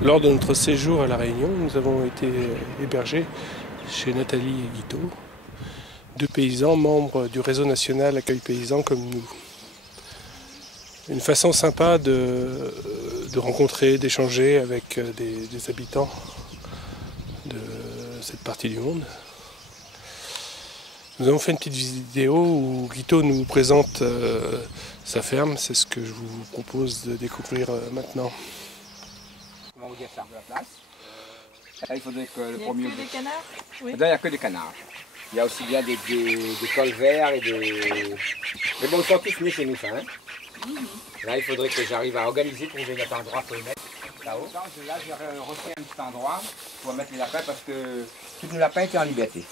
Lors de notre séjour à La Réunion, nous avons été hébergés chez Nathalie et Guito, deux paysans membres du réseau national Accueil Paysan comme nous. Une façon sympa de rencontrer, d'échanger avec des habitants de cette partie du monde. Nous avons fait une petite vidéo où Guito nous présente sa ferme, c'est ce que je vous propose de découvrir maintenant. Comment vous dire ça, de la place. Là, il faudrait que le premier... Il n'y a que des canards? Oui. Là, il n'y a que des canards. Il y a aussi bien des colverts et des... Mais bon, ils sont tous nés chez nous, ça. Hein. Là, il faudrait que j'arrive à organiser, trouver un endroit pour les mettre là-haut. Là, j'ai refait un petit endroit pour mettre les lapins parce que tous les lapins étaient en liberté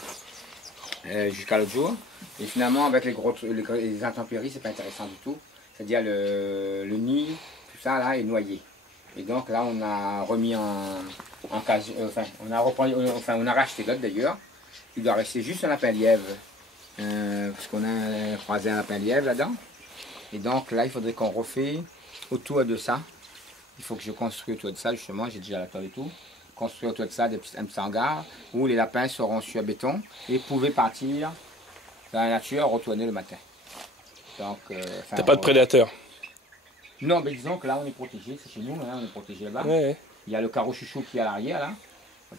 jusqu'à l'autre jour. Et finalement, avec les intempéries, c'est pas intéressant du tout. C'est-à-dire le nid, tout ça là est noyé. Et donc là, on a remis en case, on a racheté l'autre d'ailleurs. Il doit rester juste un lapin lièvre, parce qu'on a croisé un lapin lièvre là-dedans. Et donc là, il faudrait qu'on refait autour de ça. Il faut que je construise autour de ça, justement, j'ai déjà la table et tout. Construire autour de ça un petit hangar où les lapins seront sur béton et pouvaient partir dans la nature, retourner le matin. Donc, t'as pas de prédateurs? Non, mais disons que là, on est protégé, c'est chez nous, hein, on est protégé là-bas. Ouais. Il y a le carreau chouchou qui est à l'arrière, là,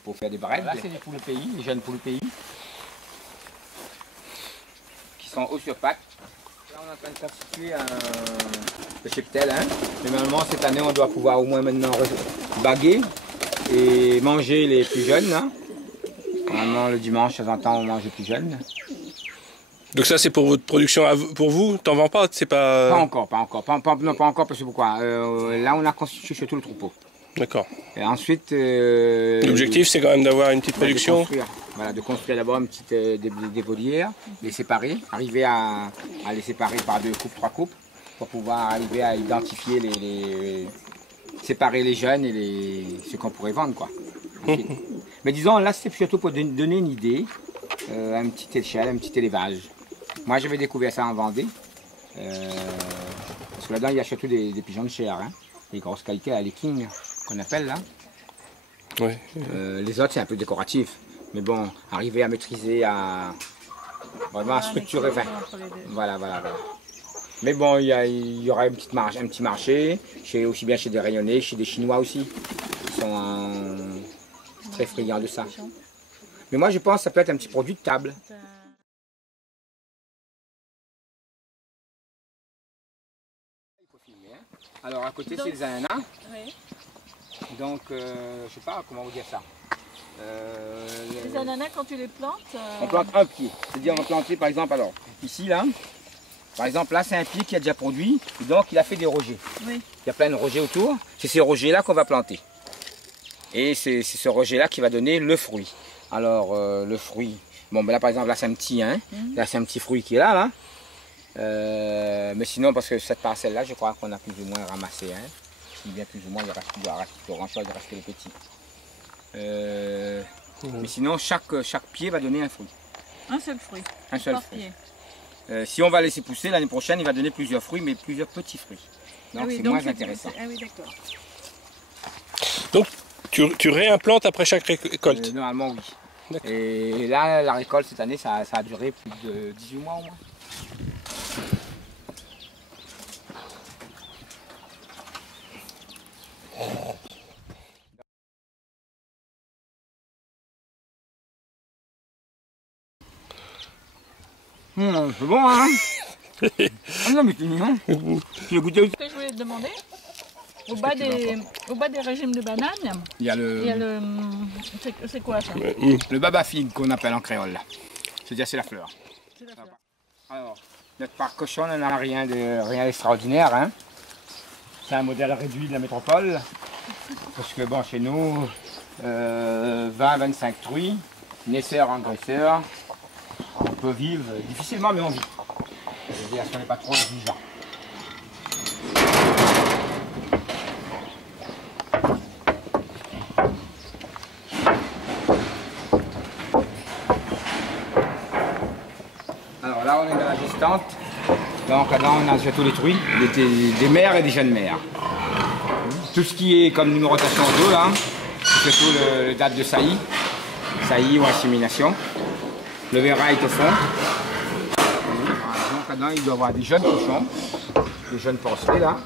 pour faire des barrettes. Là, c'est des poules pays, les jeunes poules pays, qui sont hauts sur pattes. Là, on est en train de constituer le cheptel, hein. Mais normalement, cette année, on doit pouvoir au moins maintenant baguer et manger les plus jeunes. Hein. Normalement, le dimanche, de temps en temps, on mange les plus jeunes. Donc ça c'est pour votre production, pour vous? T'en vends pas? C'est pas... Pas encore, non, pas encore, parce que pourquoi là, on a constitué surtout le troupeau. D'accord. Et ensuite... l'objectif, c'est quand même d'avoir une petite production. De construire d'abord une petite des volières, les séparer, arriver à les séparer par 2 coupes, 3 coupes, pour pouvoir arriver à identifier séparer les jeunes et ceux qu'on pourrait vendre, quoi. Mais disons, là, c'est surtout pour donner une idée, à une petite échelle, un petit élevage. Moi, j'avais découvert ça en Vendée, parce que là-dedans, il y a surtout des pigeons de chair, hein, des grosses qualités, les kings, qu'on appelle là. Ouais. Les autres, c'est un peu décoratif. Mais bon, arriver à maîtriser, à vraiment structurer, voilà. Mais bon, il y aura une petite marge, un petit marché, aussi bien chez des rayonnés, chez des Chinois aussi, qui sont très friands de ça. Mais moi, je pense que ça peut être un petit produit de table. Alors, à côté, c'est les ananas. Oui. Donc, je ne sais pas comment vous dire ça. Les ananas, quand tu les plantes... On plante un pied. C'est-à-dire, on va planter, par exemple, alors, ici, là. Par exemple, là, c'est un pied qui a déjà produit. Et donc, il a fait des rejets. Oui. Il y a plein de rejets autour. C'est ces rejets-là qu'on va planter. Et c'est ce rejet-là qui va donner le fruit. Alors, le fruit... Bon, ben là, par exemple, là, c'est un petit, hein. Là, c'est un petit fruit qui est là. Mais sinon, parce que cette parcelle-là, je crois qu'on a plus ou moins ramassé. Hein. Si bien plus ou moins, il reste plus grand-chose, il reste que le petit. Mais sinon, chaque pied va donner un fruit. Un seul fruit. Un seul par fruit. Pied. Si on va laisser pousser, l'année prochaine, il va donner plusieurs fruits, mais plusieurs petits fruits. Donc c'est moins intéressant. Ah oui, d'accord. Donc tu réimplantes après chaque récolte? Normalement, oui. Et là, la récolte cette année, ça a duré plus de 18 mois au moins. C'est bon, hein. Ah non, mais c'est mignon. Tu l'as goûté aussi. Ce que je voulais te demander, au bas des régimes de bananes, il y a le... C'est quoi ça? Le baba figue qu'on appelle en créole. C'est-à-dire c'est la fleur. Alors, notre parc cochon n'en a rien d'extraordinaire. Hein. C'est un modèle réduit de la métropole. Parce que bon, chez nous, 20-25 truies, naisseurs, engraisseurs. On peut vivre difficilement, mais on vit. Je veux dire, ce n'est pas trop exigeant. Alors là, on est dans la gestante. Donc là, on a surtout les truies, des mères et des jeunes mères. Tout ce qui est comme numérotation d'eau là, c'est surtout le date de saillie ou insémination. Le verra est au fond. Donc là-dedans, il doit y avoir des jeunes cochons, des jeunes porcelets là.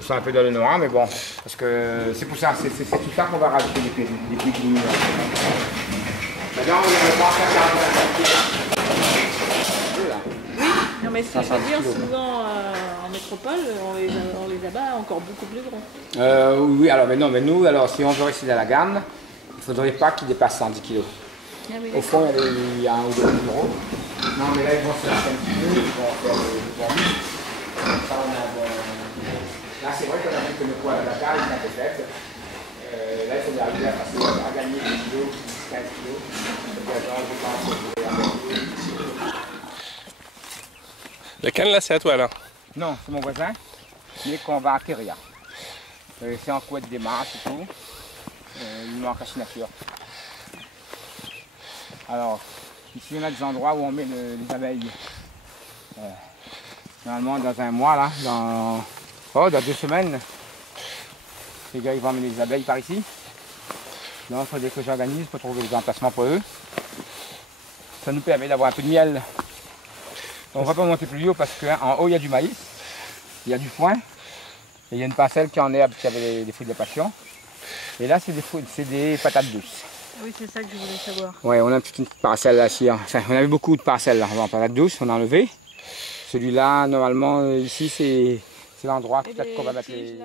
Ils sont un peu dans le noir, mais bon, parce que c'est pour ça, c'est tout ça qu'on va rajouter des petits bouillons. Maintenant, on va pas faire Non mais ce que je veux dire, souvent en métropole, on les abat encore beaucoup plus gros. Oui, alors mais non, mais nous, alors si on veut rester dans la gamme, il ne faudrait pas qu'ils dépassent 110 kg. Ah, oui, Au fond, il y a un ou deux euros. Non, mais là, ils vont se lâcher un petit peu, ils vont faire le bon. Ça, on a là, c'est vrai qu'on a vu que le poids de la taille est un peu faible. Là, il faut arriver à gagner 10 kg, 15 kg. La canne là, c'est à toi là. Non, c'est mon voisin, mais qu'on va acquérir. C'est en couette des marches et tout. Il manque la signature. Alors, ici on a des endroits où on met les abeilles. Normalement dans un mois là, dans 2 semaines, les gars ils vont emmener les abeilles par ici. Donc il faudrait que j'organise pour trouver des emplacements pour eux. Ça nous permet d'avoir un peu de miel. On ne va pas monter plus haut parce qu'en haut il y a du maïs, il y a du foin, et il y a une parcelle qui est en herbe qui avait des fruits de la passion. Et là c'est des patates douces. Oui, c'est ça que je voulais savoir. Oui, on a toute une parcelle là ici. Enfin, on avait beaucoup de parcelles là, en patates douces, on a enlevé. Celui-là, normalement, ici c'est l'endroit peut-être qu'on va mettre les...